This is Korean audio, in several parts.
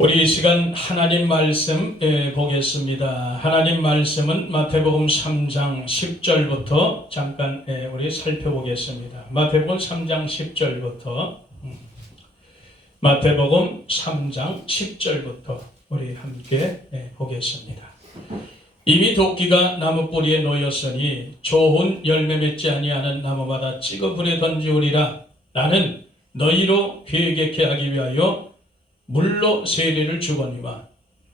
우리 이 시간 하나님 말씀 보겠습니다. 하나님 말씀은 마태복음 3장 10절부터 잠깐 우리 살펴보겠습니다. 마태복음 3장 10절부터 마태복음 3장 10절부터 우리 함께 보겠습니다. 이미 도끼가 나무 뿌리에 놓였으니 좋은 열매 맺지 아니하는 나무마다 찍어 불에 던지우리라. 나는 너희로 회개케 하기 위하여 물로 세례를 주거니와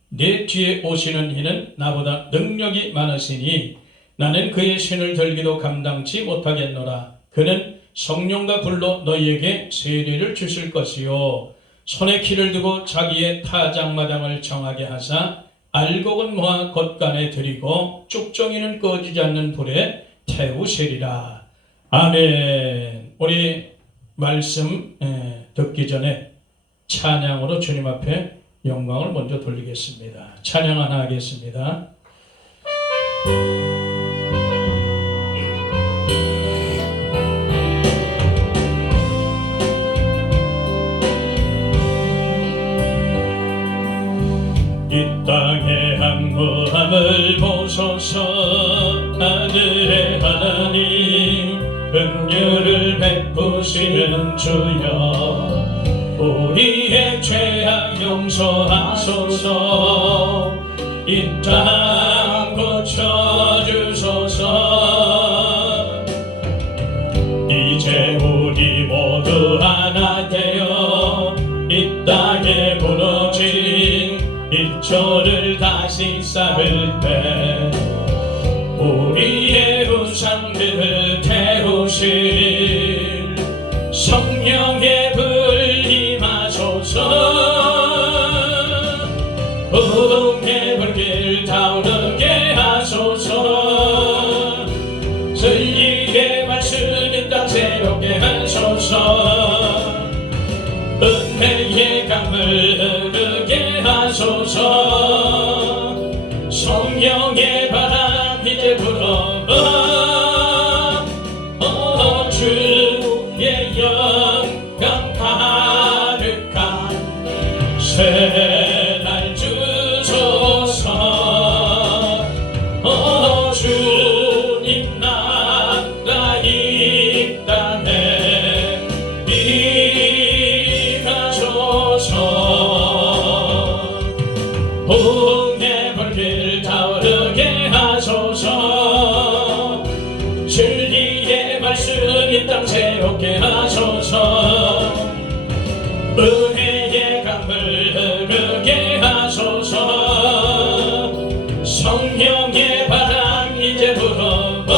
내 뒤에 오시는 이는 나보다 능력이 많으시니 나는 그의 신을 들기도 감당치 못하겠노라. 그는 성령과 불로 너희에게 세례를 주실 것이요 손에 키를 두고 자기의 타작마당을 정하게 하사 알곡은 모아 겉간에 들이고 쭉정이는 꺼지지 않는 불에 태우시리라. 아멘. 우리 말씀 듣기 전에 찬양으로 주님 앞에 영광을 먼저 돌리겠습니다. 찬양 하나 하겠습니다. 이 땅의 항무함을 보소서. 하늘의 하나님 긍휼을 베푸시는 주여, 우리의 죄악 용서하소서. 이 땅 고쳐주소서. 이제 우리 모두 하나 되어 이 땅에 무너진 일초를 다시 쌓을 때 우리의 우상들을 태우실 성령의 부흥의 불길 타오르게 하소서. 진리의 말씀 이 땅 새롭게 하소서. 은혜의 강물 흐르게 하소서. 성령의 바람 이제 불어봐. 주의 영광 가득한 새날 주소서. 주님 나라 이 땅에 임하소서. 부흥의 불길 타오르게 하소서. 진리의 말씀 이 땅 새롭게 하소서. 은혜의 강물 흐르게 하소서. 성령의 바람 이제 불어봐.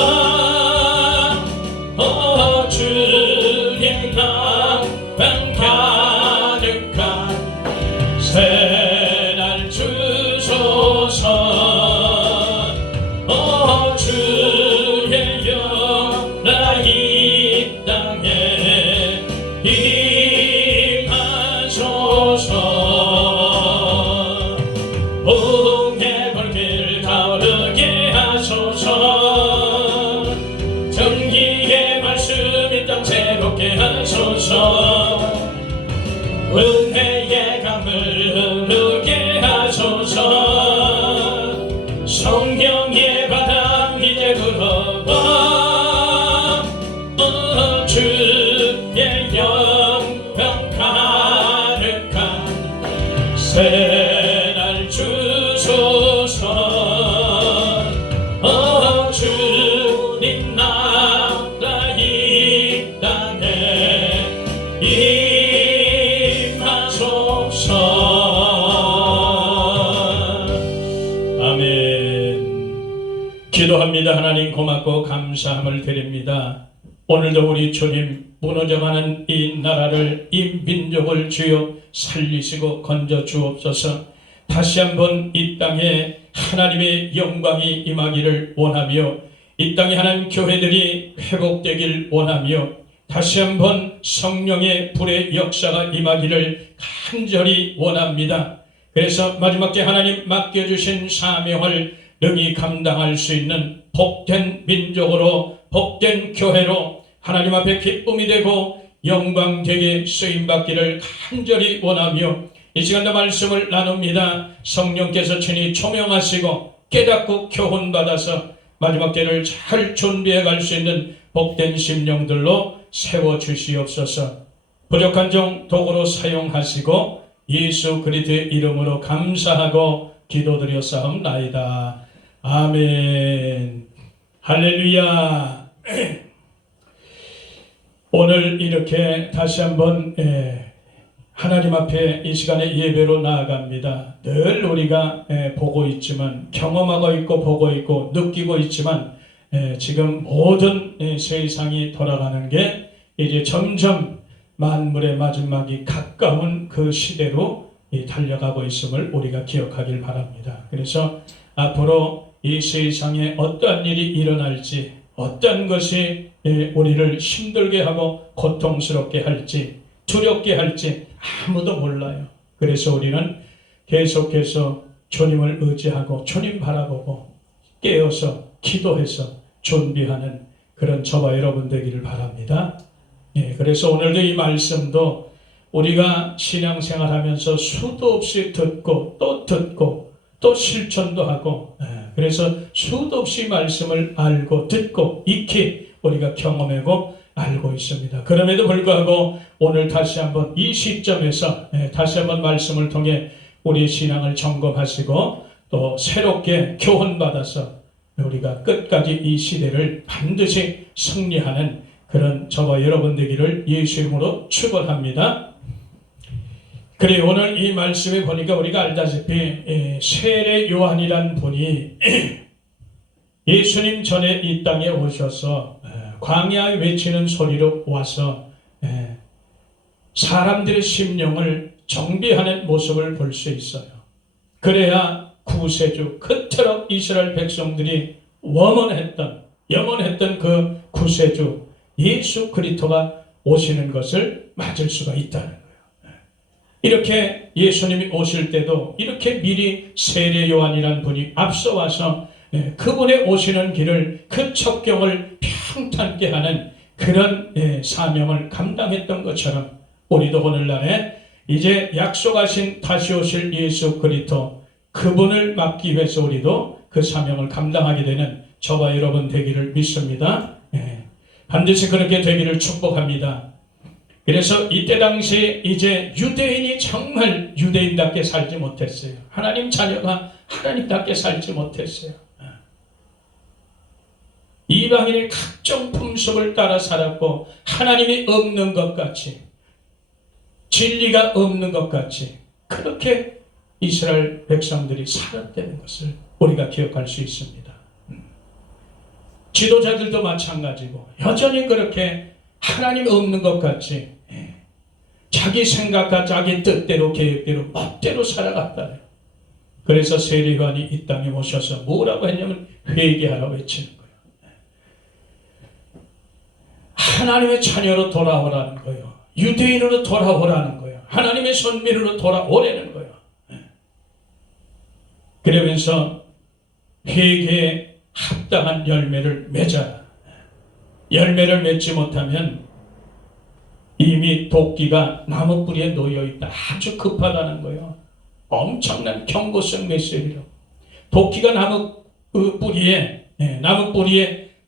주님 영광 가득한 새날 주소서. 주의 영광 이 땅에 임하소서. 부흥의 불길 타오르게 하소서. 정의의 말씀 이 땅 새롭게 하소서. 은혜의 강물 흐르게 하소서. 성령의 바람 이제 불어봐. 주의 영광 가득한 새날 주소서. 주님 나라 이 땅에 임하소서. 아멘. 기도합니다. 하나님 고맙고 감사함을 드립니다. 오늘도 우리 주님 무너져가는 이 나라를, 이 민족을 주여 살리시고 건져 주옵소서. 다시 한번 이 땅에 하나님의 영광이 임하기를 원하며 이 땅에 하나님 교회들이 회복되길 원하며 다시 한번 성령의 불의 역사가 임하기를 간절히 원합니다. 그래서 마지막 때 하나님 맡겨주신 사명을 능히 감당할 수 있는 복된 민족으로, 복된 교회로 하나님 앞에 기쁨이 되고 영광되게 쓰임받기를 간절히 원하며 이 시간도 말씀을 나눕니다. 성령께서 친히 조명하시고 깨닫고 교훈받아서 마지막 때를 잘 준비해 갈 수 있는 복된 심령들로 세워주시옵소서. 부족한 종 도구로 사용하시고 예수 그리스도의 이름으로 감사하고 기도드렸사옵나이다. 아멘. 할렐루야. 오늘 이렇게 다시 한번 하나님 앞에 이 시간에 예배로 나아갑니다. 늘 우리가 보고 있지만, 경험하고 있고 보고 있고 느끼고 있지만, 지금 모든 세상이 돌아가는 게 이제 점점 만물의 마지막이 가까운 그 시대로 달려가고 있음을 우리가 기억하길 바랍니다. 그래서 앞으로 이 세상에 어떠한 일이 일어날지, 어떤 것이 우리를 힘들게 하고 고통스럽게 할지, 두렵게 할지 아무도 몰라요. 그래서 우리는 계속해서 주님을 의지하고 주님 바라보고 깨어서 기도해서 준비하는 그런 저와 여러분 되기를 바랍니다. 그래서 오늘도 이 말씀도 우리가 신앙생활하면서 수도 없이 듣고 또 실천도 하고, 그래서 수도 없이 말씀을 알고 듣고 익히 우리가 경험하고 알고 있습니다. 그럼에도 불구하고 오늘 다시 한번 이 시점에서 다시 한번 말씀을 통해 우리의 신앙을 점검하시고 또 새롭게 교훈받아서 우리가 끝까지 이 시대를 반드시 승리하는 그런 저와 여러분 되기를 예수 이름으로 축원합니다. 그래, 오늘 이 말씀에 보니까 우리가 알다시피 세례 요한이란 분이 예수님 전에 이 땅에 오셔서 광야에 외치는 소리로 와서 사람들의 심령을 정비하는 모습을 볼 수 있어요. 그래야 구세주, 그토록 이스라엘 백성들이 염원했던 그 구세주 예수 그리스도가 오시는 것을 맞을 수가 있다는 거예요. 이렇게 예수님이 오실 때도 이렇게 미리 세례 요한이라는 분이 앞서 와서 그분의 오시는 길을, 그 첩경을 평탄케 하는 그런 사명을 감당했던 것처럼 우리도 오늘날에 이제 약속하신 다시 오실 예수 그리스도, 그분을 맡기 위해서 우리도 그 사명을 감당하게 되는 저와 여러분 되기를 믿습니다. 반드시 그렇게 되기를 축복합니다. 그래서 이때 당시에 이제 유대인이 정말 유대인답게 살지 못했어요. 하나님 자녀가 하나님답게 살지 못했어요. 이방인의 각종 풍습을 따라 살았고, 하나님이 없는 것 같이, 진리가 없는 것 같이 그렇게 이스라엘 백성들이 살았다는 것을 우리가 기억할 수 있습니다. 지도자들도 마찬가지고 여전히 그렇게 하나님 없는 것 같이 자기 생각과 자기 뜻대로 계획대로 멋대로 살아갔다. 그래서 세례 요한이 이 땅에 오셔서 뭐라고 했냐면 회개하라고 외치는 거예요. 하나님의 자녀로 돌아오라는 거예요. 유대인으로 돌아오라는 거예요. 하나님의 선민으로 돌아오라는 거예요. 그러면서 회개에 합당한 열매를 맺어라. 열매를 맺지 못하면 이미 도끼가 나무 뿌리에 놓여 있다. 아주 급하다는 거예요. 엄청난 경고성 메시지로. 도끼가 나무 뿌리에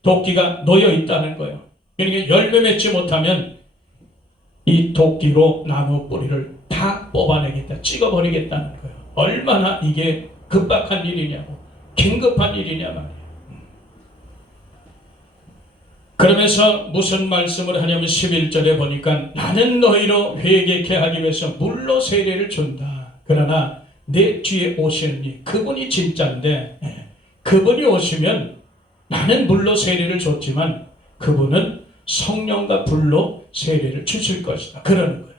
도끼가 놓여 있다는 거예요. 그러니까 열매 맺지 못하면 이 도끼로 나무 뿌리를 다 뽑아내겠다, 찍어버리겠다는 거예요. 얼마나 이게 급박한 일이냐고, 긴급한 일이냐 말이에요. 그러면서 무슨 말씀을 하냐면 11절에 보니까 나는 너희로 회개케 하기 위해서 물로 세례를 준다. 그러나 내 뒤에 오시는 이, 그분이 진짜인데, 그분이 오시면 나는 물로 세례를 줬지만 그분은 성령과 불로 세례를 주실 것이다. 그러는 거예요.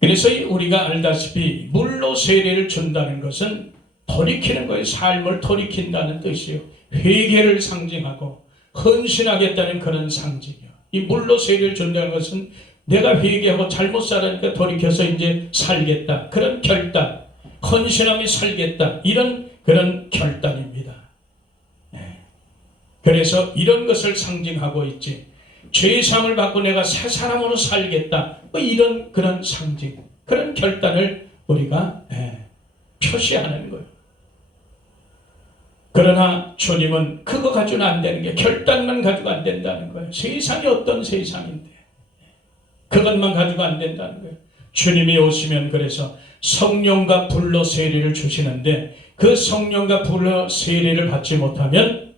그래서 우리가 알다시피 물로 세례를 준다는 것은 돌이키는 거예요. 삶을 돌이킨다는 뜻이에요. 회개를 상징하고 헌신하겠다는 그런 상징이에요. 이 물로 세례를 준다는 것은 내가 회개하고 잘못 살았으니까 돌이켜서 이제 살겠다. 그런 결단, 헌신하며 살겠다. 이런 그런 결단입니다. 그래서 이런 것을 상징하고 있지. 죄사함을 받고 내가 새 사람으로 살겠다. 뭐 이런 그런 상징, 그런 결단을 우리가 표시하는 거예요. 그러나 주님은 그거 가지고는 안 되는 게, 결단만 가지고 안 된다는 거예요. 세상이 어떤 세상인데 그것만 가지고 안 된다는 거예요. 주님이 오시면 그래서 성령과 불로 세례를 주시는데, 그 성령과 불로 세례를 받지 못하면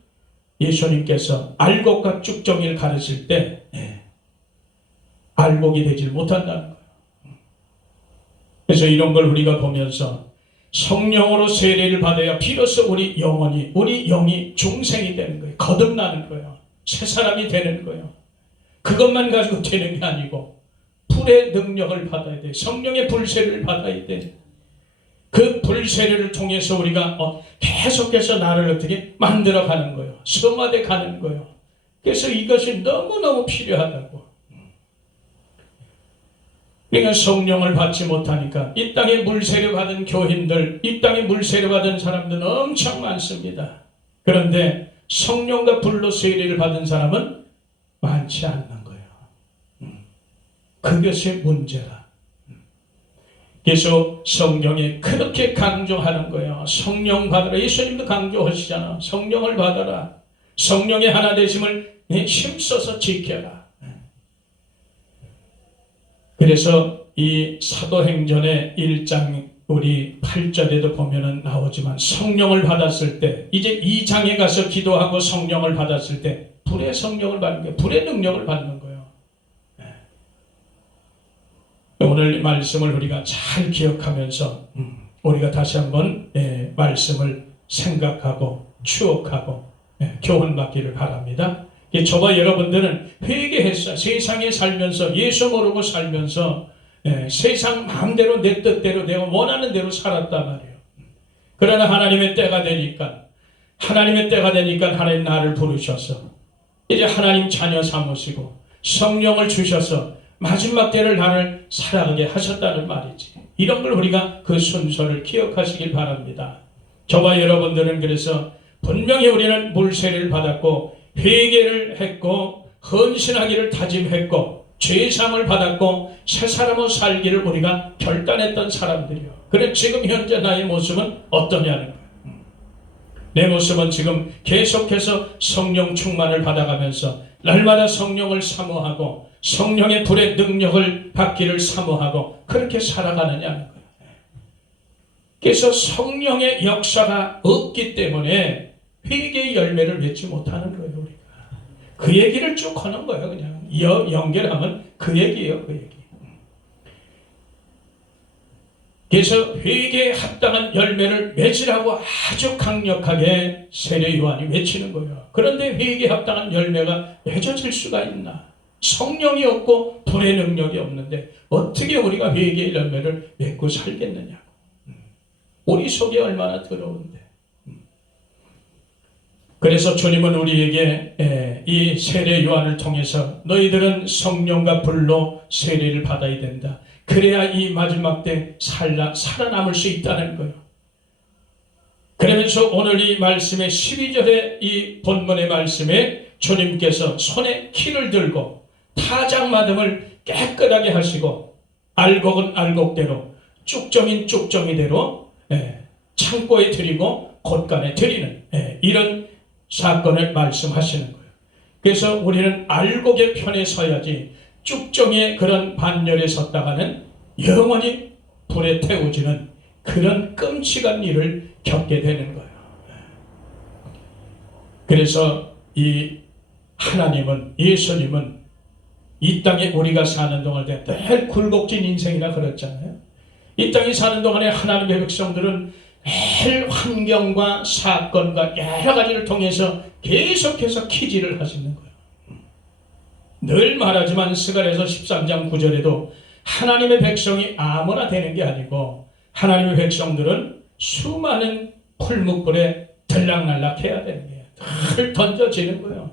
예수님께서 알곡과 쭉정이를 가르칠 때 알곡이 되질 못한다는 거예요. 그래서 이런 걸 우리가 보면서 성령으로 세례를 받아야 비로소 우리 영이 중생이 되는 거예요. 거듭나는 거예요. 새 사람이 되는 거예요. 그것만 가지고 되는 게 아니고 불의 능력을 받아야 돼. 성령의 불세례를 받아야 돼. 그 불세례를 통해서 우리가 계속해서 나를 어떻게 만들어가는 거예요. 성화돼 가는 거예요. 그래서 이것이 너무너무 필요하다고. 그러니까 성령을 받지 못하니까 이 땅에 물세례 받은 교인들, 이 땅에 물세례 받은 사람들은 엄청 많습니다. 그런데 성령과 불로 세례를 받은 사람은 많지 않는 거예요. 그것이 문제라. 그래서 성령이 그렇게 강조하는 거예요. 성령 받아라. 예수님도 강조하시잖아. 성령을 받아라. 성령의 하나 되심을 힘써서 지켜라. 그래서 이 사도행전의 1장 우리 8절에도 보면은 나오지만, 성령을 받았을 때, 이제 2장에 가서 기도하고 성령을 받았을 때 불의 성령을 받는 거예요. 불의 능력을 받는 거예요. 오늘 말씀을 우리가 잘 기억하면서 우리가 다시 한번 말씀을 생각하고 추억하고 교훈받기를 바랍니다. 저와 여러분들은 회개했어요. 세상에 살면서 예수 모르고 살면서 세상 마음대로 내 뜻대로 내가 원하는 대로 살았단 말이에요. 그러나 하나님의 때가 되니까 하나님 나를 부르셔서 이제 하나님 자녀 삼으시고 성령을 주셔서 마지막 때를 나를 살아가게 하셨다는 말이지. 이런 걸 우리가 그 순서를 기억하시길 바랍니다. 저와 여러분들은 그래서 분명히 우리는 물세례를 받았고 회개를 했고 헌신하기를 다짐했고 죄사함을 받았고 새 사람으로 살기를 우리가 결단했던 사람들이요. 그래 지금 현재 나의 모습은 어떠냐는 거예요. 내 모습은 지금 계속해서 성령 충만을 받아가면서 날마다 성령을 사모하고 성령의 불의 능력을 받기를 사모하고 그렇게 살아가느냐는 거예요. 그래서 성령의 역사가 없기 때문에 회개의 열매를 맺지 못하는 거예요. 우리가 그 얘기를 쭉 하는 거예요. 그냥 연결하면 그 얘기예요. 그 얘기. 그래서 회개에 합당한 열매를 맺으라고 아주 강력하게 세례 요한이 외치는 거예요. 그런데 회개에 합당한 열매가 맺어질 수가 있나? 성령이 없고 불의 능력이 없는데 어떻게 우리가 회개의 열매를 맺고 살겠느냐고. 우리 속이 얼마나 더러운데. 그래서 주님은 우리에게 이 세례 요한을 통해서 너희들은 성령과 불로 세례를 받아야 된다. 그래야 이 마지막 때 살아남을 수 있다는 거예요. 그러면서 오늘 이 말씀의 12절의 이 본문의 말씀에 주님께서 손에 키를 들고 타작마듬을 깨끗하게 하시고 알곡은 알곡대로 쭉정인 쭉정이대로 창고에 드리고 곳간에 드리는 이런 사건을 말씀하시는 거예요. 그래서 우리는 알곡의 편에 서야지 쭉정의 그런 반열에 섰다가는 영원히 불에 태워지는 그런 끔찍한 일을 겪게 되는 거예요. 그래서 이 하나님은, 예수님은 이 땅에 우리가 사는 동안 늘 굴곡진 인생이라 그랬잖아요. 이 땅에 사는 동안에 하나님의 백성들은 늘 환경과 사건과 여러 가지를 통해서 계속해서 키질을 하시는 거예요. 늘 말하지만 스가랴서 13장 9절에도 하나님의 백성이 아무나 되는 게 아니고 하나님의 백성들은 수많은 풀무불에 들락날락 해야 되는 거예요. 늘 던져지는 거예요.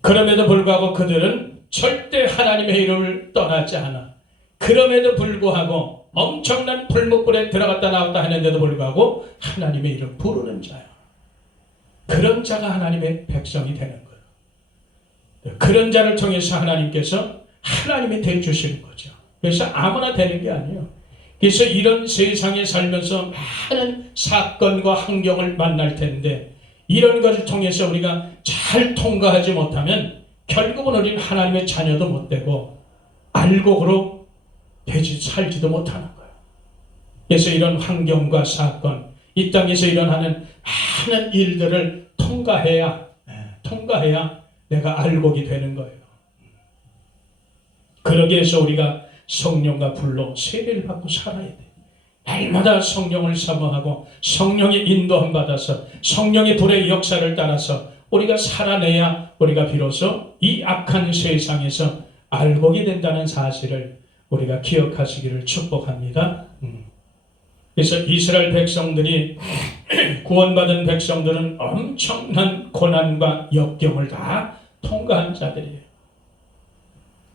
그럼에도 불구하고 그들은 절대 하나님의 이름을 떠나지 않아. 그럼에도 불구하고 엄청난 풀무불에 들어갔다 나왔다 하는데도 불구하고 하나님의 이름 부르는 자야. 그런 자가 하나님의 백성이 되는 거예요. 그런 자를 통해서 하나님께서 하나님이 되주시는 거죠. 그래서 아무나 되는 게 아니에요. 그래서 이런 세상에 살면서 많은 사건과 환경을 만날 텐데 이런 것을 통해서 우리가 잘 통과하지 못하면 결국은 우리는 하나님의 자녀도 못 되고 알곡으로 살지도 못하는 거예요. 그래서 이런 환경과 사건, 이 땅에서 일어나는 많은 일들을 통과해야 내가 알곡이 되는 거예요. 그러기 위해서 우리가 성령과 불로 세례를 받고 살아야 돼요. 날마다 성령을 사모하고 성령의 인도함 받아서 성령의 불의 역사를 따라서 우리가 살아내야 우리가 비로소 이 악한 세상에서 알곡이 된다는 사실을 우리가 기억하시기를 축복합니다. 그래서 이스라엘 백성들이 구원받은 백성들은 엄청난 고난과 역경을 다 통과한 자들이에요.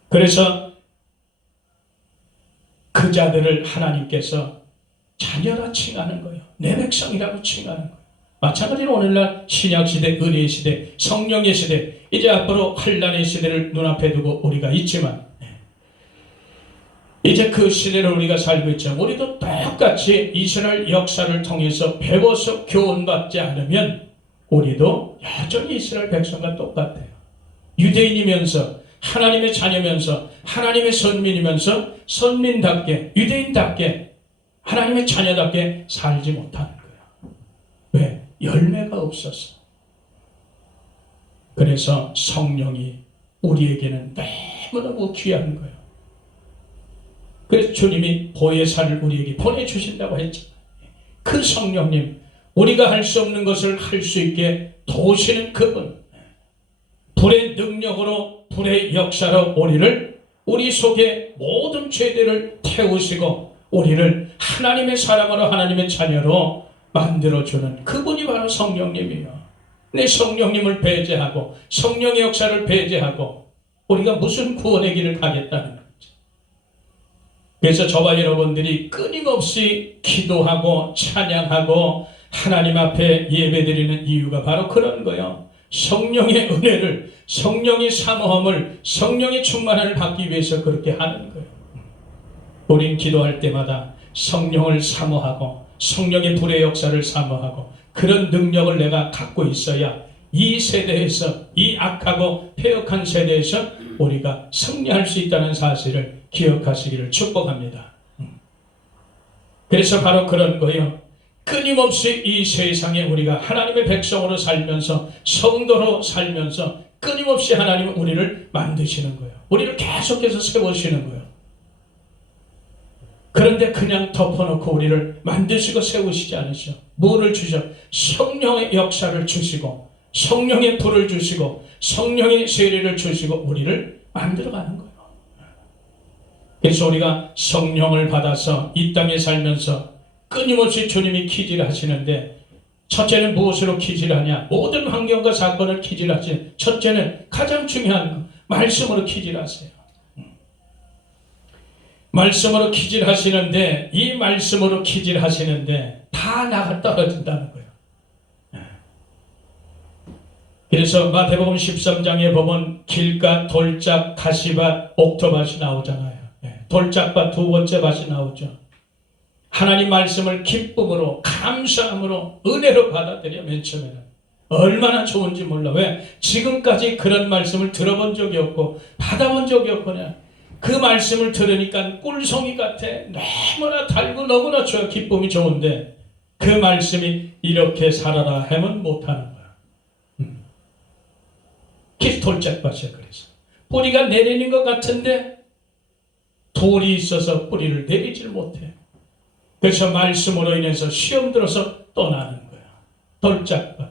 그래서 그 자들을 하나님께서 자녀라 칭하는 거예요. 내 백성이라고 칭하는 거예요. 마찬가지로 오늘날 신약시대, 은혜시대, 성령의 시대, 이제 앞으로 환난의 시대를 눈앞에 두고 우리가 있지만 이제 그 시대를 우리가 살고 있죠. 우리도 똑같이 이스라엘 역사를 통해서 배워서 교훈받지 않으면 우리도 여전히 이스라엘 백성과 똑같아요. 유대인이면서 하나님의 자녀면서 하나님의 선민이면서 선민답게 유대인답게 하나님의 자녀답게 살지 못하는 거예요. 왜? 열매가 없어서. 그래서 성령이 우리에게는 너무너무 귀한 거예요. 그래서 주님이 보혜사를 우리에게 보내주신다고 했잖아요. 그 성령님, 우리가 할 수 없는 것을 할 수 있게 도우시는 그분, 불의 능력으로 불의 역사로 우리 속에 모든 죄들을 태우시고 우리를 하나님의 사람으로 하나님의 자녀로 만들어주는 그분이 바로 성령님이에요. 내 성령님을 배제하고 성령의 역사를 배제하고 우리가 무슨 구원의 길을 가겠다는 거죠. 그래서 저와 여러분들이 끊임없이 기도하고 찬양하고 하나님 앞에 예배드리는 이유가 바로 그런 거예요. 성령의 은혜를, 성령의 사모함을, 성령의 충만함을 받기 위해서 그렇게 하는 거예요. 우린 기도할 때마다 성령을 사모하고 성령의 불의 역사를 사모하고 그런 능력을 내가 갖고 있어야 이 세대에서, 이 악하고 폐역한 세대에서 우리가 승리할 수 있다는 사실을 기억하시기를 축복합니다. 그래서 바로 그런 거예요. 끊임없이 이 세상에 우리가 하나님의 백성으로 살면서 성도로 살면서 끊임없이 하나님은 우리를 만드시는 거예요. 우리를 계속해서 세우시는 거예요. 그런데 그냥 덮어놓고 우리를 만드시고 세우시지 않으셔. 뭐를 주셔? 성령의 역사를 주시고 성령의 불을 주시고 성령의 세례를 주시고 우리를 만들어가는 거예요. 그래서 우리가 성령을 받아서 이 땅에 살면서 끊임없이 주님이 기질하시는데 첫째는 무엇으로 기질하냐? 모든 환경과 사건을 기질하시는 첫째는 가장 중요한 거 말씀으로 기질하세요. 말씀으로 기질하시는데 이 말씀으로 기질하시는데 다 나가 떨어진다는 거예요. 그래서 마태복음 13장에 보면 길가, 돌짝, 가시밭, 옥토밭이 나오잖아요. 돌짝밭 두 번째 밭이 나오죠. 하나님 말씀을 기쁨으로 감사함으로 은혜로 받아들여 맨 처음에는 얼마나 좋은지 몰라. 왜? 지금까지 그런 말씀을 들어본 적이 없고 받아본 적이 없거나 그 말씀을 들으니까 꿀송이 같아. 너무나 달고 너무나 좋아. 기쁨이 좋은데 그 말씀이 이렇게 살아라 하면 못하는 거야. 돌짝밭이야. 그래서 뿌리가 내리는 것 같은데 돌이 있어서 뿌리를 내리질 못해. 그래서 말씀으로 인해서 시험 들어서 떠나는 거야. 돌짝밭.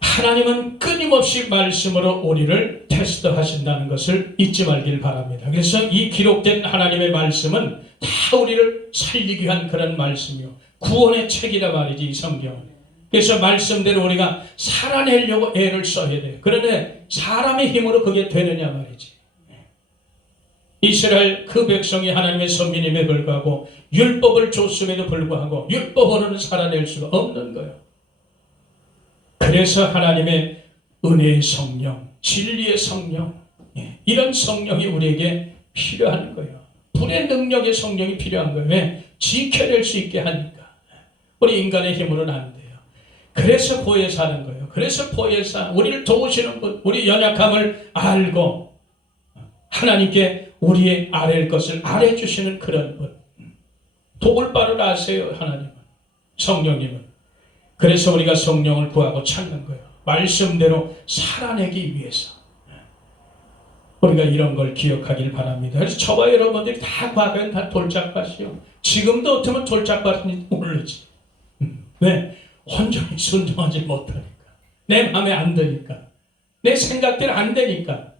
하나님은 끊임없이 말씀으로 우리를 테스트하신다는 것을 잊지 말길 바랍니다. 그래서 이 기록된 하나님의 말씀은 다 우리를 살리기 위한 그런 말씀이요. 구원의 책이라 말이지, 이 성경은. 그래서 말씀대로 우리가 살아내려고 애를 써야 돼요. 그런데 사람의 힘으로 그게 되느냐 말이지. 이스라엘 그 백성이 하나님의 선민임에 불구하고 율법을 줬음에도 불구하고 율법으로는 살아낼 수가 없는 거예요. 그래서 하나님의 은혜의 성령, 진리의 성령, 이런 성령이 우리에게 필요한 거예요. 불의 능력의 성령이 필요한 거예요. 왜? 지켜낼 수 있게 하니까. 우리 인간의 힘으로는 안 돼요. 그래서 보혜사 하는 거예요. 그래서 보혜사, 우리를 도우시는 분, 우리 연약함을 알고 하나님께 우리의 아랠 것을 아뢰주시는 그런 분. 도울 바를 아세요, 하나님은. 성령님은. 그래서 우리가 성령을 구하고 찾는 거예요. 말씀대로 살아내기 위해서. 우리가 이런 걸 기억하길 바랍니다. 그래서 저와 여러분들이 다 과거엔 다 돌짝밭이요. 지금도 어쩌면 돌짝밭인지 모르지. 왜? 온전히 순종하지 못하니까. 내 마음에 안 드니까. 내 생각대로 안 되니까.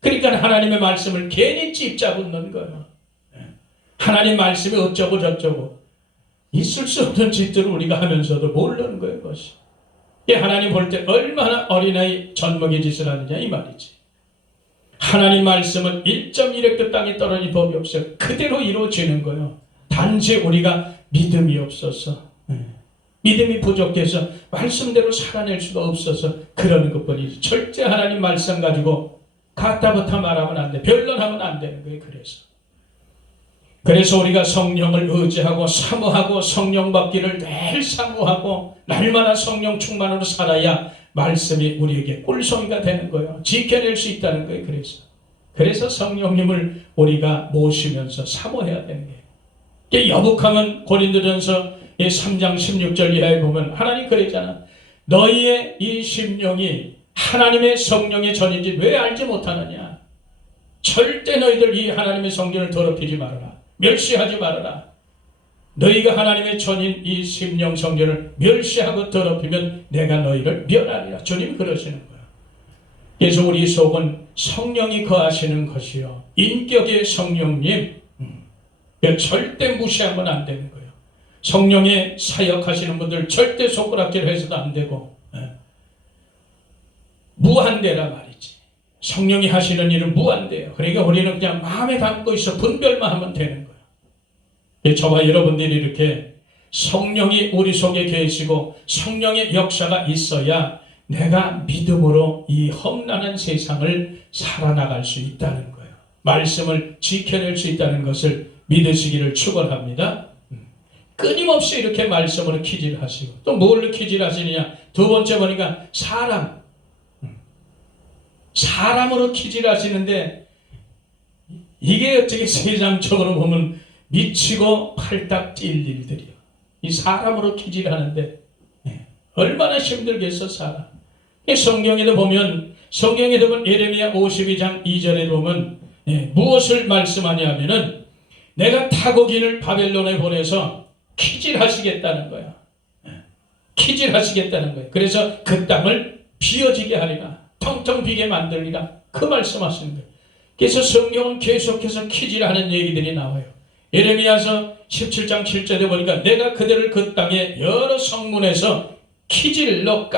그러니까 하나님의 말씀을 괜히 찝잡는 거예요. 하나님 말씀이 어쩌고 저쩌고 있을 수 없는 짓들을 우리가 하면서도 모르는 거예요. 그것이. 하나님 볼 때 얼마나 어린아이 젖먹이 짓을 하느냐 이 말이지. 하나님 말씀은 1.1획도 땅에 떨어진 법이 없어요. 그대로 이루어지는 거예요. 단지 우리가 믿음이 없어서, 믿음이 부족해서 말씀대로 살아낼 수가 없어서 그러는 것뿐이지. 절대 하나님 말씀 가지고 가타부타 말하면 안 돼. 변론하면 안 되는 거예요. 그래서 우리가 성령을 의지하고 사모하고 성령 받기를 늘 사모하고 날마다 성령 충만으로 살아야 말씀이 우리에게 꿀송이가 되는 거예요. 지켜낼 수 있다는 거예요. 그래서 성령님을 우리가 모시면서 사모해야 되는 거예요. 여북하면 고린도전서 3장 16절 이하에 보면 하나님 그랬잖아. 너희의 이 심령이 하나님의 성령의 전인지 왜 알지 못하느냐. 절대 너희들 이 하나님의 성전을 더럽히지 말아라. 멸시하지 말아라. 너희가 하나님의 전인 이 심령 성전을 멸시하고 더럽히면 내가 너희를 멸하리라. 주님 그러시는 거예요. 그래서 우리 속은 성령이 거하시는 것이요. 인격의 성령님 절대 무시하면 안 되는 거예요. 성령의 사역하시는 분들 절대 손가락질 해서도 안 되고 무한대라 말이지. 성령이 하시는 일은 무한대요. 그러니까 우리는 그냥 마음에 담고 있어 분별만 하면 되는 거예요. 저와 여러분들이 이렇게 성령이 우리 속에 계시고 성령의 역사가 있어야 내가 믿음으로 이 험난한 세상을 살아나갈 수 있다는 거예요. 말씀을 지켜낼 수 있다는 것을 믿으시기를 축원합니다. 끊임없이 이렇게 말씀으로 키질하시고 또 뭘로 키질하시느냐. 두 번째 보니까 사람으로 키질하시는데 이게 어떻게 세상적으로 보면 미치고 팔딱 뛸 일들이요. 이 사람으로 키질하는데 얼마나 힘들겠어 사람. 성경에도 보면 예레미야 52장 2절에 보면 무엇을 말씀하냐면은 내가 타고기를 바벨론에 보내서 키질하시겠다는 거야. 키질하시겠다는 거예요. 그래서 그 땅을 비어지게 하리라. 텅텅 비게 만들리라. 그 말씀하시는 거예요. 그래서 성경은 계속해서 키질하는 얘기들이 나와요. 예레미야서 17장 7절에 보니까 내가 그들을 그 땅에 여러 성문에서 키질로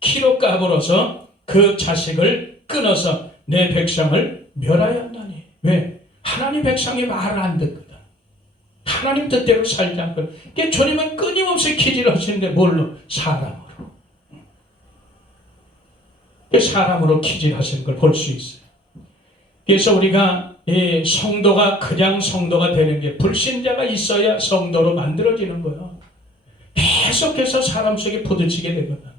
키로 까불어서 그 자식을 끊어서 내 백성을 멸하였나니. 왜? 하나님 백성이 말을 안 듣거든. 하나님 뜻대로 살지 않거든. 그러니까 주님은 끊임없이 키질하시는데 뭘로? 사람으로. 사람으로 키질하시는 걸 볼 수 있어요. 그래서 우리가 이 성도가 그냥 성도가 되는 게 불신자가 있어야 성도로 만들어지는 거예요. 계속해서 사람 속에 부딪히게 되거든.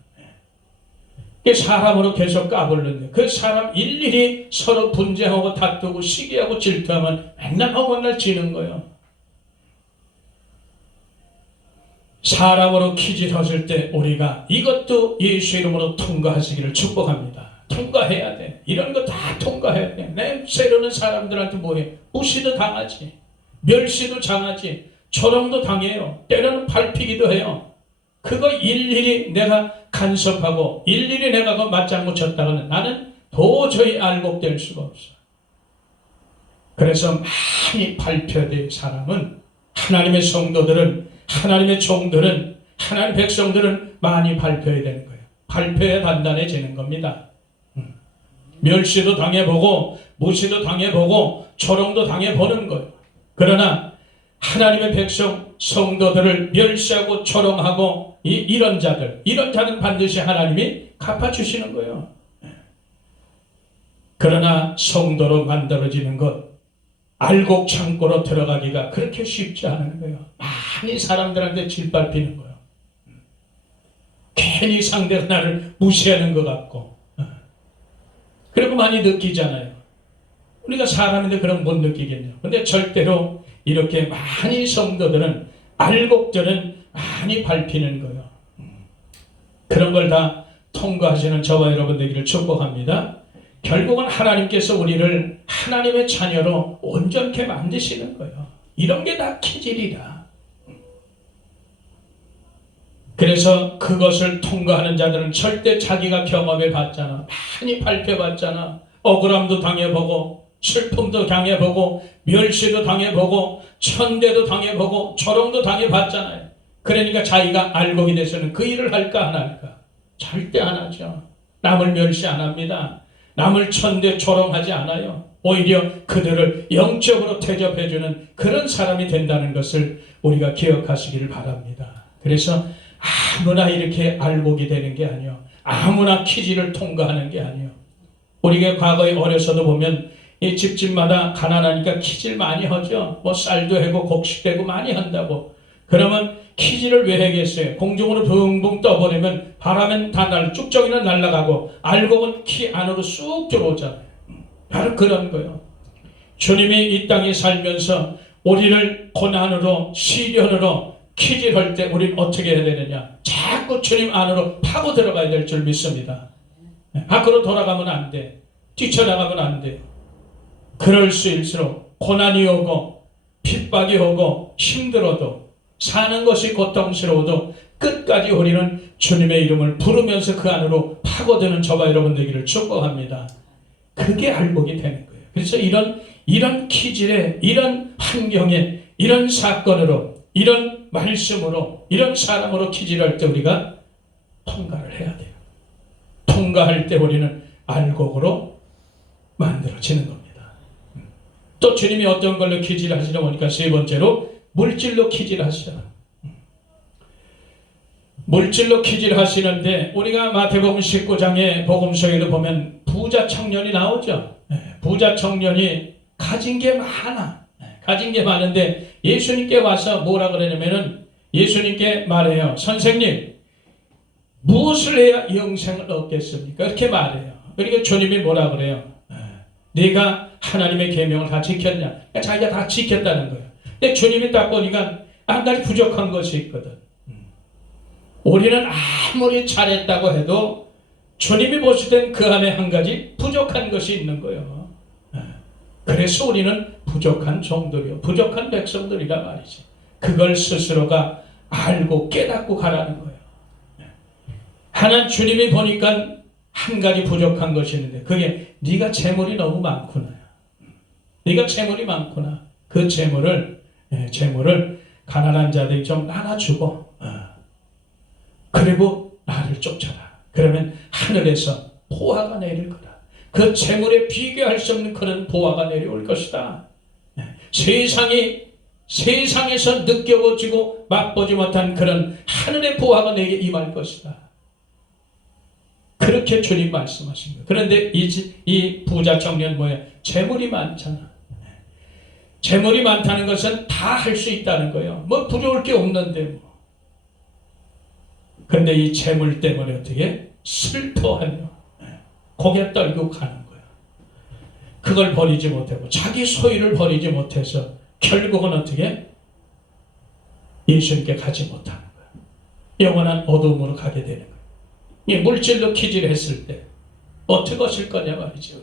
사람으로 계속 까불는데 그 사람 일일이 서로 분쟁하고 다투고 시기하고 질투하면 맨날 하고 맨날 지는 거예요. 사람으로 키질하실 때 우리가 이것도 예수 이름으로 통과하시기를 축복합니다. 통과해야 돼. 이런 거 다 통과해야 돼. 냄새로는 사람들한테 뭐해? 무시도 당하지. 멸시도 당하지. 조롱도 당해요. 때로는 밟히기도 해요. 그거 일일이 내가 간섭하고 일일이 내가 그 맞장구 쳤다가는 나는 도저히 알곡될 수가 없어. 그래서 많이 밟혀야 될 사람은 하나님의 성도들은 하나님의 종들은 하나님의 백성들은 많이 밟혀야 되는 거예요. 밟혀야 단단해지는 겁니다. 멸시도 당해보고 무시도 당해보고 조롱도 당해보는 거예요. 그러나 하나님의 백성 성도들을 멸시하고 조롱하고 이런 자들은 반드시 하나님이 갚아주시는 거예요. 그러나 성도로 만들어지는 것, 알곡 창고로 들어가기가 그렇게 쉽지 않은 거예요. 많이 사람들한테 짓밟히는 거예요. 괜히 상대가 나를 무시하는 것 같고, 그리고 많이 느끼잖아요. 우리가 사람인데 그럼 못 느끼겠냐. 근데 절대로 이렇게 많이 성도들은, 알곡들은 많이 밟히는 거예요. 그런 걸 다 통과하시는 저와 여러분 되기를 축복합니다. 결국은 하나님께서 우리를 하나님의 자녀로 온전케 만드시는 거예요. 이런 게 다 기질이라. 그래서 그것을 통과하는 자들은 절대 자기가 경험해 봤잖아. 많이 밟혀봤잖아. 억울함도 당해보고, 슬픔도 당해보고, 멸시도 당해보고, 천대도 당해보고, 조롱도 당해봤잖아요. 그러니까 자기가 알곡이 돼서는 그 일을 할까 안 할까? 절대 안 하죠. 남을 멸시 안 합니다. 남을 천대 조롱하지 않아요. 오히려 그들을 영적으로 대접해주는 그런 사람이 된다는 것을 우리가 기억하시기를 바랍니다. 그래서 아무나 이렇게 알곡이 되는 게 아니요, 아무나 퀴즈를 통과하는 게 아니요. 우리가 과거에 어려서도 보면 이 집집마다 가난하니까 퀴즈를 많이 하죠. 뭐 쌀도 해고 곡식도 해고 많이 한다고. 그러면 퀴즈를 왜 하겠어요? 공중으로 붕붕 떠버리면 바람은 다 쭉정이는 날아가고 알곡은 키 안으로 쑥 들어오잖아요. 바로 그런 거예요. 주님이 이 땅에 살면서 우리를 고난으로, 시련으로 퀴즈를 할 때 우리는 어떻게 해야 되느냐? 자꾸 주님 안으로 파고 들어가야 될 줄 믿습니다. 밖으로 돌아가면 안 돼. 뛰쳐나가면 안 돼요. 그럴 수일수록 고난이 오고 핍박이 오고 힘들어도, 사는 것이 고통스러워도 끝까지 우리는 주님의 이름을 부르면서 그 안으로 파고드는 저와 여러분 되기를 축복합니다. 그게 알곡이 되는 거예요. 그래서 이런 기질에, 이런 환경에, 이런 사건으로, 이런 말씀으로, 이런 사람으로 기질을 할 때 우리가 통과를 해야 돼요. 통과할 때 우리는 알곡으로 만들어지는 겁니다. 또 주님이 어떤 걸로 기질을 하시려 보니까 세 번째로 물질로 기질을 하시잖아. 물질로 기질을 하시는데 우리가 마태복음 19장의 복음서에도 보면 부자 청년이 나오죠. 부자 청년이 가진 게 많아. 가진 게 많은데 예수님께 와서 뭐라 그러냐면은 예수님께 말해요. 선생님, 무엇을 해야 영생을 얻겠습니까? 이렇게 말해요. 그러니까 주님이 뭐라 그래요? 네가 하나님의 계명을 다 지켰냐? 그러니까 자기가 다 지켰다는 거예요. 근데 주님이 딱 보니까 한 가지 부족한 것이 있거든. 우리는 아무리 잘했다고 해도 주님이 보실 땐 그 안에 한 가지 부족한 것이 있는 거예요. 그래서 우리는 부족한 종들이요, 부족한 백성들이라 말이지. 그걸 스스로가 알고 깨닫고 가라는 거예요. 하나님 주님이 보니까 한 가지 부족한 것이 있는데 그게 네가 재물이 너무 많구나. 네가 재물이 많구나. 그 재물을 가난한 자들이 좀 나눠주고 그리고 나를 쫓아라. 그러면 하늘에서 보화가 내릴 거다. 그 재물에 비교할 수 없는 그런 보화가 내려올 것이다. 세상에서 느껴보지고 맛보지 못한 그런 하늘의 보화가 내게 임할 것이다. 그렇게 주님 말씀하신 거예요. 그런데 이 부자 청년 뭐야? 재물이 많잖아. 재물이 많다는 것은 다 할 수 있다는 거예요. 뭐 부러울 게 없는데 뭐. 그런데 이 재물 때문에 어떻게 슬퍼하며 고개 떨고 가는 거야. 그걸 버리지 못하고 자기 소유를 버리지 못해서 결국은 어떻게 예수님께 가지 못하는 거야. 영원한 어둠으로 가게 되는 거야. 이 물질로 기질을 했을 때 어떻게 하실 거냐 말이죠.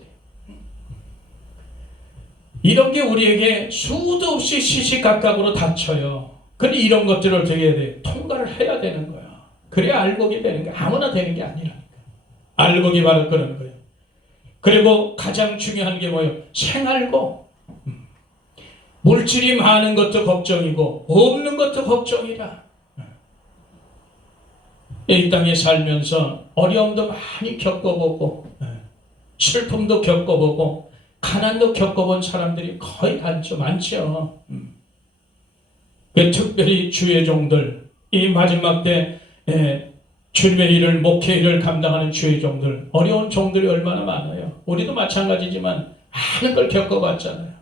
이런 게 우리에게 수도 없이 시시각각으로 닥쳐요. 근데 이런 것들을 어떻게 해야 돼? 통과를 해야 되는 거야. 그래야 알곡이 되는 거야. 아무나 되는 게 아니라니까. 알곡이 바로 그런 거예요. 그리고 가장 중요한 게 뭐예요? 생알곡. 물질이 많은 것도 걱정이고 없는 것도 걱정이라. 이 땅에 살면서 어려움도 많이 겪어보고 슬픔도 겪어보고 가난도 겪어본 사람들이 거의 많죠. 특별히 주의 종들, 이 마지막 때 주님의 일을, 목회 일을 감당하는 주의 종들, 어려운 종들이 얼마나 많아요. 우리도 마찬가지지만 많은 걸 겪어봤잖아요.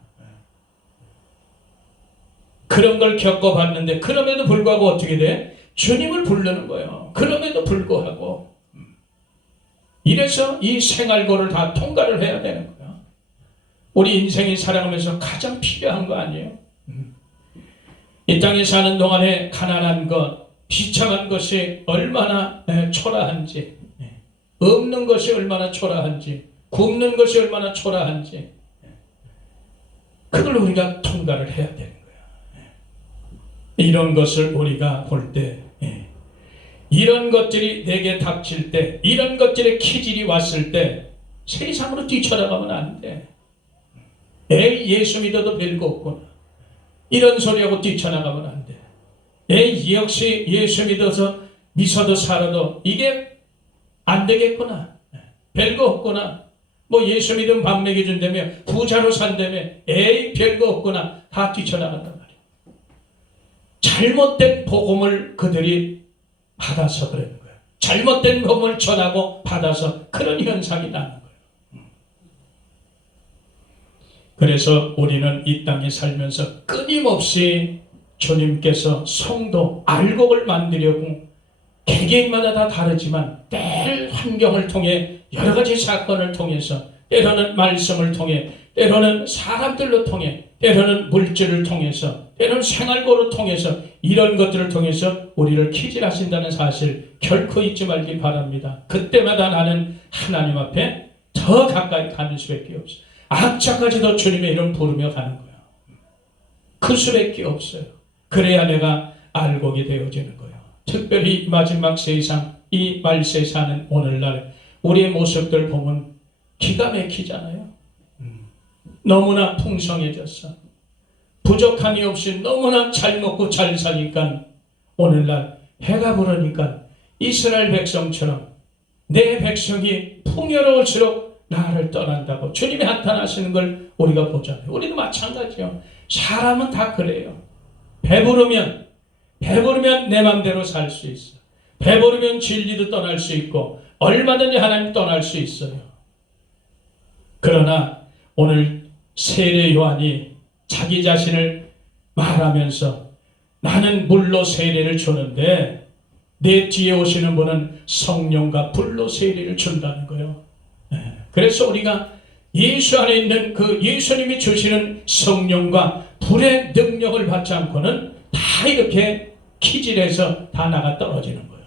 그런 걸 겪어봤는데 그럼에도 불구하고 어떻게 돼? 주님을 부르는 거예요. 그럼에도 불구하고. 이래서 이 생활고를 다 통과를 해야 되는 거예요. 우리 인생이 살아가면서 가장 필요한 거 아니에요? 이 땅에 사는 동안에 가난한 것, 비참한 것이 얼마나 초라한지, 없는 것이 얼마나 초라한지, 굶는 것이 얼마나 초라한지, 그걸 우리가 통과를 해야 되는 거예요. 이런 것을 우리가 볼 때, 이런 것들이 내게 닥칠 때, 이런 것들의 기질이 왔을 때 세상으로 뛰쳐나가면 안 돼. 에이, 예수 믿어도 별거 없구나, 이런 소리하고 뛰쳐나가면 안 돼. 에이, 역시 예수 믿어도 살아도 이게 안 되겠구나, 별거 없구나, 뭐 예수 믿으면 밥 먹여준다며, 부자로 산다며, 에이, 별거 없구나, 다 뛰쳐나간단 말이야. 잘못된 복음을 그들이 받아서 그러는 거예요. 잘못된 복음을 전하고 받아서 그런 현상이 나는 거예요. 그래서 우리는 이 땅에 살면서 끊임없이 주님께서 성도, 알곡을 만들려고 개개인마다 다 다르지만 늘 환경을 통해, 여러 가지 사건을 통해서, 때로는 말씀을 통해, 때로는 사람들로 통해, 때로는 물질을 통해서, 때로는 생활고를 통해서, 이런 것들을 통해서 우리를 키질하신다는 사실 결코 잊지 말기 바랍니다. 그때마다 나는 하나님 앞에 더 가까이 가는 수밖에 없어요. 악자까지도 주님의 이름 부르며 가는 거예요. 그 수밖에 없어요. 그래야 내가 알곡이 되어지는 거예요. 특별히 마지막 세상, 이 말세 사는 오늘날 우리의 모습들 보면 기가 막히잖아요. 너무나 풍성해졌어. 부족함이 없이 너무나 잘 먹고 잘 사니까 오늘날 해가 부르니까 이스라엘 백성처럼 내 백성이 풍요로울수록 나를 떠난다고 주님이 나타나시는 걸 우리가 보잖아요. 우리도 마찬가지요. 사람은 다 그래요. 배부르면 내 맘대로 살 수 있어. 배부르면 진리도 떠날 수 있고 얼마든지 하나님 떠날 수 있어요. 그러나 오늘 세례 요한이 자기 자신을 말하면서 나는 물로 세례를 주는데 내 뒤에 오시는 분은 성령과 불로 세례를 준다는 거예요. 그래서 우리가 예수 안에 있는 그 예수님이 주시는 성령과 불의 능력을 받지 않고는 다 이렇게 키질해서 다 나가 떨어지는 거예요.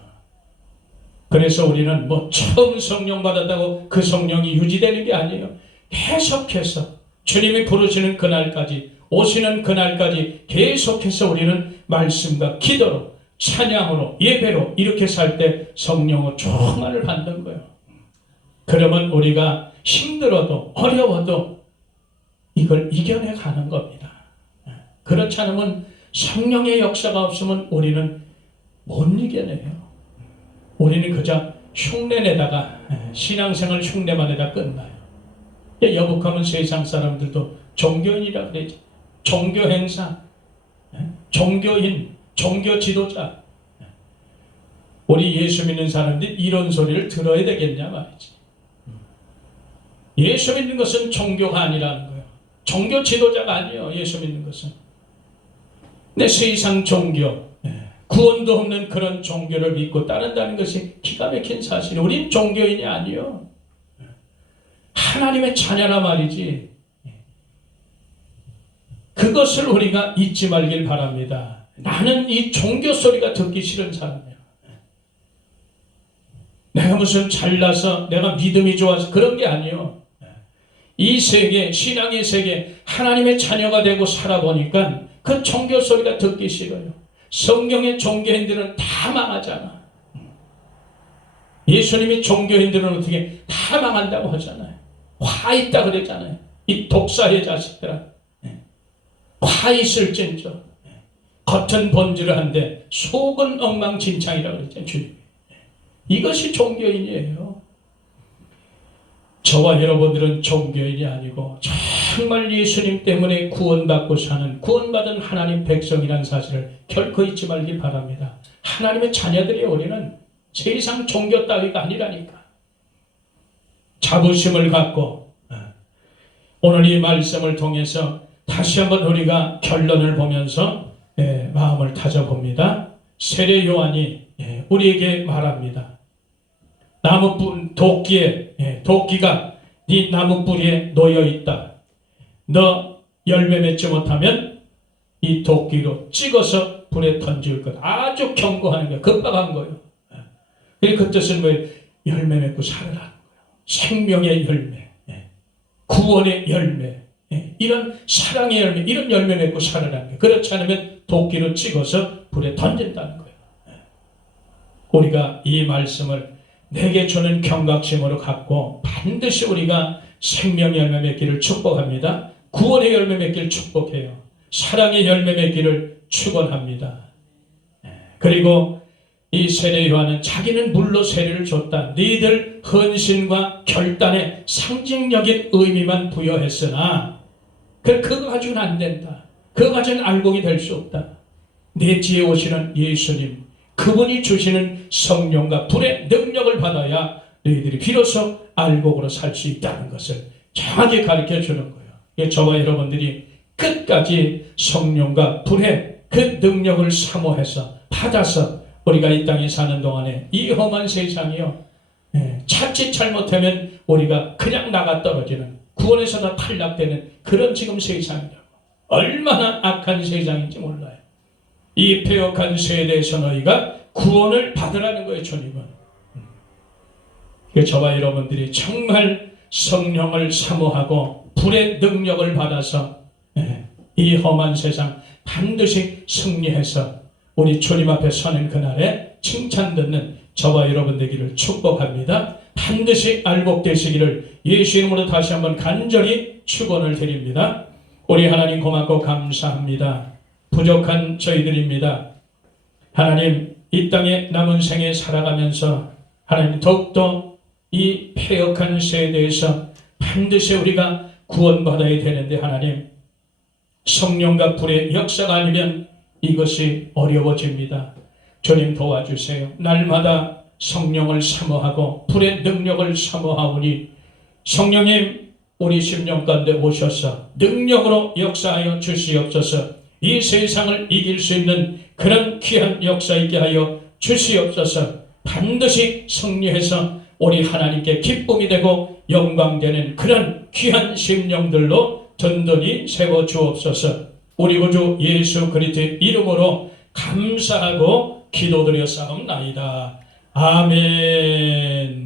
그래서 우리는 뭐 처음 성령 받았다고 그 성령이 유지되는 게 아니에요. 계속해서 주님이 부르시는 그날까지, 오시는 그날까지 계속해서 우리는 말씀과 기도로, 찬양으로, 예배로 이렇게 살 때 성령의 충만을 받는 거예요. 그러면 우리가 힘들어도 어려워도 이걸 이겨내 가는 겁니다. 그렇지 않으면 성령의 역사가 없으면 우리는 못 이겨내요. 우리는 그저 흉내내다가 신앙생활 흉내만 내다 끝나요. 여복하면 세상 사람들도 종교인이라 그러지. 종교 행사, 종교인, 종교 지도자. 우리 예수 믿는 사람들이 이런 소리를 들어야 되겠냐 말이지. 예수 믿는 것은 종교가 아니라는 거예요. 종교 지도자가 아니에요. 예수 믿는 것은. 내 세상 종교, 구원도 없는 그런 종교를 믿고 따른다는 것이 기가 막힌 사실이에요. 우린 종교인이 아니에요. 하나님의 자녀라 말이지. 그것을 우리가 잊지 말길 바랍니다. 나는 이 종교 소리가 듣기 싫은 사람이야. 내가 무슨 잘나서 내가 믿음이 좋아서 그런 게 아니에요. 이 세계, 신앙의 세계, 하나님의 자녀가 되고 살아보니까 그 종교 소리가 듣기 싫어요. 성경의 종교인들은 다 망하잖아. 예수님이 종교인들은 어떻게 다 망한다고 하잖아요. 화 있다 그랬잖아요. 이 독사의 자식들아. 화 있을진저. 겉은 번지르한데 속은 엉망진창이라고 그랬잖아요. 주님. 이것이 종교인이에요. 저와 여러분들은 종교인이 아니고 정말 예수님 때문에 구원받고 사는 구원받은 하나님 백성이라는 사실을 결코 잊지 말기 바랍니다. 하나님의 자녀들이 우리는 세상 종교 따위가 아니라니까. 자부심을 갖고 오늘 이 말씀을 통해서 다시 한번 우리가 결론을 보면서 마음을 다져봅니다. 세례 요한이 우리에게 말합니다. 나무 도끼가 네 나무 뿌리에 놓여 있다. 너 열매 맺지 못하면 이 도끼로 찍어서 불에 던질 것. 아주 경고하는 거예요. 급박한 거예요. 그 뜻은 뭐예요? 열매 맺고 살으라는 거예요. 생명의 열매, 구원의 열매, 이런 사랑의 열매, 이런 열매 맺고 살으라는 거예요. 그렇지 않으면 도끼로 찍어서 불에 던진다는 거예요. 우리가 이 말씀을 내게 주는 경각심으로 갖고 반드시 우리가 생명의 열매 맺기를 축복합니다. 구원의 열매 맺기를 축복해요. 사랑의 열매 맺기를 축원합니다. 그리고 이 세례 요한은 자기는 물로 세례를 줬다. 너희들 헌신과 결단의 상징적인 의미만 부여했으나 그거 가지고는 안 된다. 그거 가지고는 알곡이 될 수 없다. 내 뒤에 오시는 예수님, 그분이 주시는 성령과 불의 능력을 받아야 너희들이 비로소 알곡으로 살 수 있다는 것을 정확히 가르쳐 주는 거예요. 저와 여러분들이 끝까지 성령과 불의 그 능력을 사모해서 받아서 우리가 이 땅에 사는 동안에 이 험한 세상이요, 자칫 잘못하면 우리가 그냥 나가 떨어지는, 구원에서도 탈락되는 그런 지금 세상이라고. 얼마나 악한 세상인지 몰라요. 이 패역한 세대에서 너희가 구원을 받으라는 거예요. 주님은. 저와 여러분들이 정말 성령을 사모하고 불의 능력을 받아서 이 험한 세상 반드시 승리해서 우리 주님 앞에 서는 그날에 칭찬 듣는 저와 여러분 되기를 축복합니다. 반드시 알곡되시기를 예수 이름으로 다시 한번 간절히 축원을 드립니다. 우리 하나님 고맙고 감사합니다. 부족한 저희들입니다. 하나님, 이 땅에 남은 생에 살아가면서 하나님 더욱더 이 패역한 세대에서 반드시 우리가 구원받아야 되는데 하나님, 성령과 불의 역사가 아니면 이것이 어려워집니다. 주님 도와주세요. 날마다 성령을 사모하고 불의 능력을 사모하오니 성령님, 우리 심령 가운데 오셔서 능력으로 역사하여 주시옵소서. 이 세상을 이길 수 있는 그런 귀한 역사 있게 하여 주시옵소서. 반드시 승리해서 우리 하나님께 기쁨이 되고 영광되는 그런 귀한 심령들로 든든히 세워 주옵소서. 우리 구주 예수 그리스도의 이름으로 감사하고 기도드려 싸움나이다. 아멘.